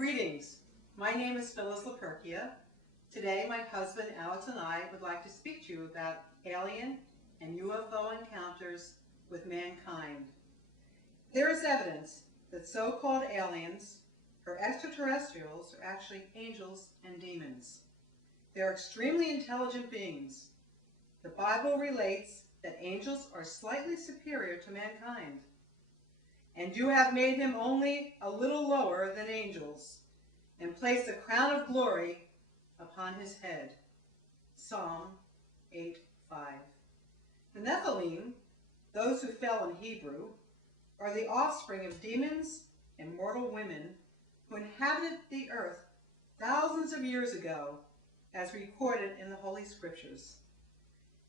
Greetings. My name is Phyllis Laperkia. Today, my husband Alex and I would like to speak to you about alien and UFO encounters with mankind. There is evidence that so-called aliens or extraterrestrials are actually angels and demons. They are extremely intelligent beings. The Bible relates that angels are slightly superior to mankind. And you have made him only a little lower than angels, and placed a crown of glory upon his head. Psalm 8:5. The Nephilim, those who fell in Hebrew, are the offspring of demons and mortal women who inhabited the earth thousands of years ago, as recorded in the Holy Scriptures.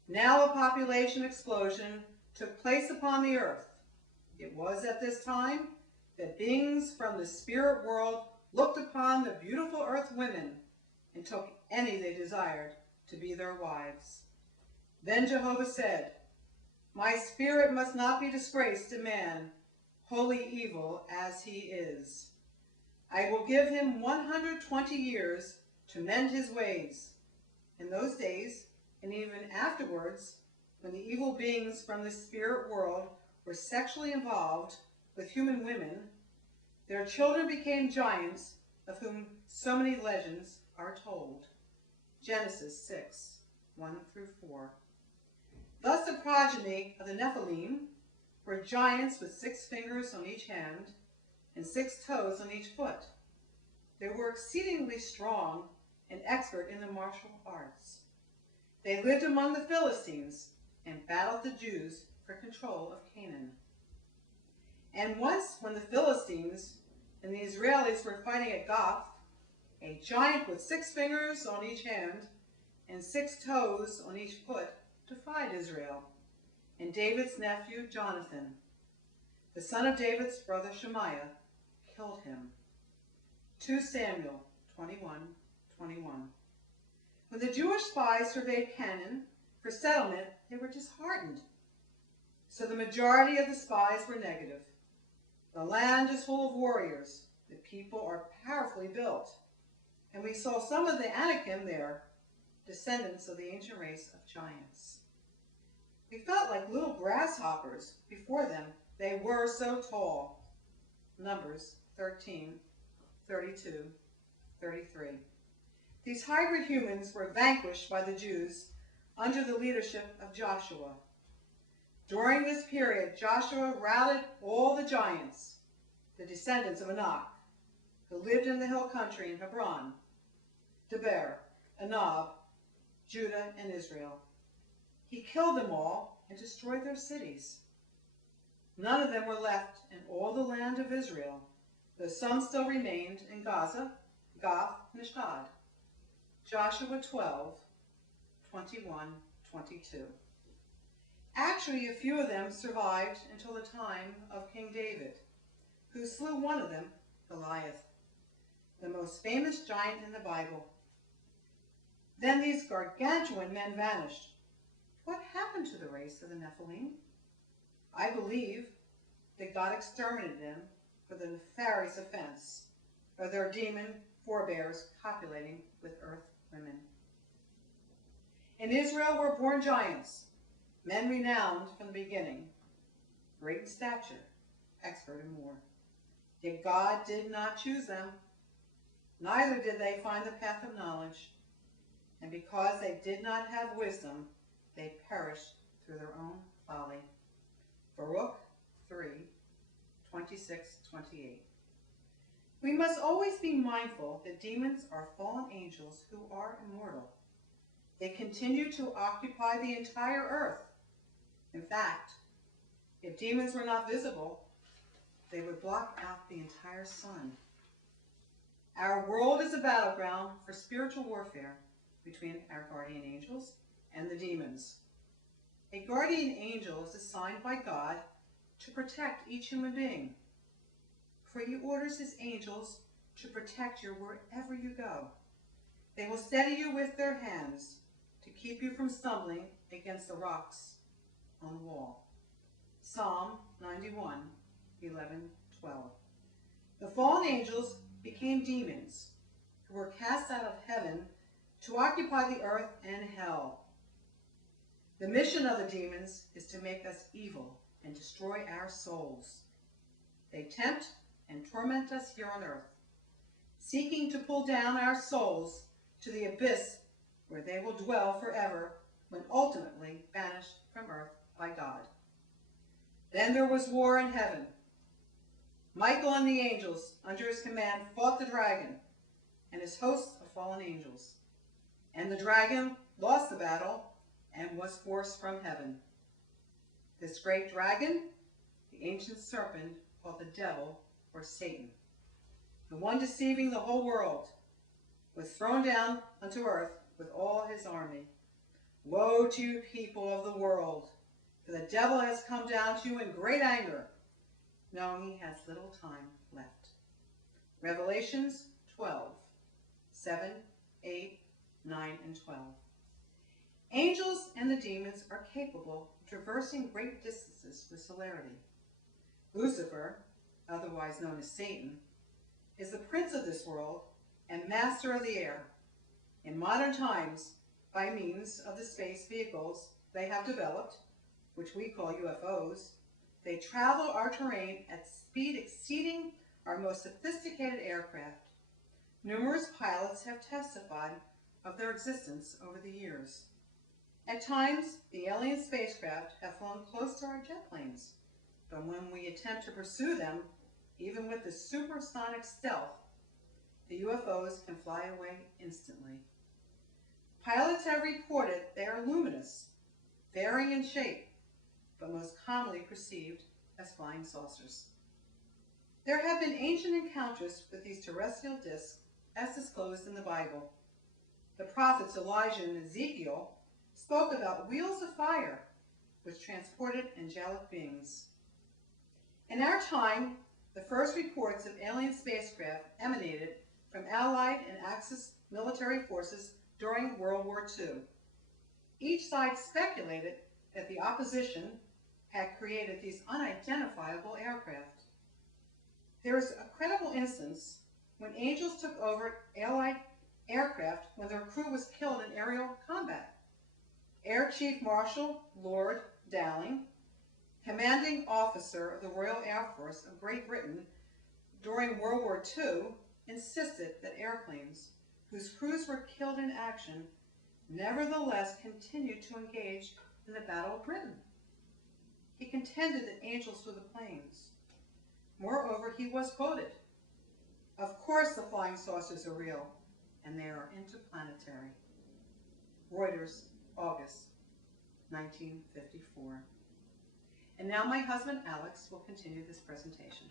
Now a population explosion took place upon the earth. It was at this time that beings from the spirit world looked upon the beautiful earth women and took any they desired to be their wives. Then Jehovah said, "My spirit must not be disgraced in man, wholly evil as he is. I will give him 120 years to mend his ways." In those days, and even afterwards, when the evil beings from the spirit world were sexually involved with human women, their children became giants, of whom so many legends are told. Genesis 6:1-4. Thus the progeny of the Nephilim were giants with 6 fingers on each hand and 6 toes on each foot. They were exceedingly strong and expert in the martial arts. They lived among the Philistines and battled the Jews for control of Canaan. And once, when the Philistines and the Israelis were fighting at Gath, a giant with 6 fingers on each hand and 6 toes on each foot defied Israel, and David's nephew Jonathan, the son of David's brother Shemaiah, killed him. 2 Samuel 21:21. When the Jewish spies surveyed Canaan for settlement, they were disheartened. So the majority of the spies were negative. The land is full of warriors. The people are powerfully built. And we saw some of the Anakim there, descendants of the ancient race of giants. We felt like little grasshoppers before them. They were so tall. Numbers 13:32-33. These hybrid humans were vanquished by the Jews under the leadership of Joshua. During this period, Joshua routed all the giants, the descendants of Anak, who lived in the hill country in Hebron, Deber, Anab, Judah, and Israel. He killed them all and destroyed their cities. None of them were left in all the land of Israel, though some still remained in Gaza, Gath, and Ashdod. Joshua 12:21-22. Actually, a few of them survived until the time of King David, who slew one of them, Goliath, the most famous giant in the Bible. Then these gargantuan men vanished. What happened to the race of the Nephilim? I believe that God exterminated them for the nefarious offense of their demon forebears copulating with earth women. In Israel were born giants, men renowned from the beginning, great in stature, expert in war. Yet God did not choose them, neither did they find the path of knowledge. And because they did not have wisdom, they perished through their own folly. Baruch 3:26-28. We must always be mindful that demons are fallen angels who are immortal. They continue to occupy the entire earth. In fact, if demons were not visible, they would block out the entire sun. Our world is a battleground for spiritual warfare between our guardian angels and the demons. A guardian angel is assigned by God to protect each human being, for he orders his angels to protect you wherever you go. They will steady you with their hands to keep you from stumbling against the rocks on the wall. Psalm 91:11-12. The fallen angels became demons who were cast out of heaven to occupy the earth and hell. The mission of the demons is to make us evil and destroy our souls. They tempt and torment us here on earth, seeking to pull down our souls to the abyss where they will dwell forever when ultimately banished from earth by God. Then there was war in heaven. Michael and the angels, under his command, fought the dragon and his host of fallen angels. And the dragon lost the battle and was forced from heaven. This great dragon, the ancient serpent called the devil or Satan, the one deceiving the whole world, was thrown down unto earth with all his army. Woe to you, people of the world, for the devil has come down to you in great anger, knowing he has little time left. Revelations 12, 7, 8, 9, and 12. Angels and the demons are capable of traversing great distances with celerity. Lucifer, otherwise known as Satan, is the prince of this world and master of the air. In modern times, by means of the space vehicles they have developed, which we call UFOs, they travel our terrain at speed exceeding our most sophisticated aircraft. Numerous pilots have testified of their existence over the years. At times, the alien spacecraft have flown close to our jet planes, but when we attempt to pursue them, even with the supersonic stealth, the UFOs can fly away instantly. Pilots have reported they are luminous, varying in shape, but most commonly perceived as flying saucers. There have been ancient encounters with these terrestrial discs as disclosed in the Bible. The prophets Elijah and Ezekiel spoke about wheels of fire which transported angelic beings. In our time, the first reports of alien spacecraft emanated from Allied and Axis military forces during World War II. Each side speculated that the opposition had created these unidentifiable aircraft. There is a credible instance when angels took over Allied aircraft when their crew was killed in aerial combat. Air Chief Marshal Lord Dowling, commanding officer of the Royal Air Force of Great Britain during World War II, insisted that airplanes whose crews were killed in action nevertheless continued to engage in the Battle of Britain. He contended that angels were the planes. Moreover, he was quoted, "Of course the flying saucers are real, and they are interplanetary." Reuters, August 1954. And now my husband Alex will continue this presentation.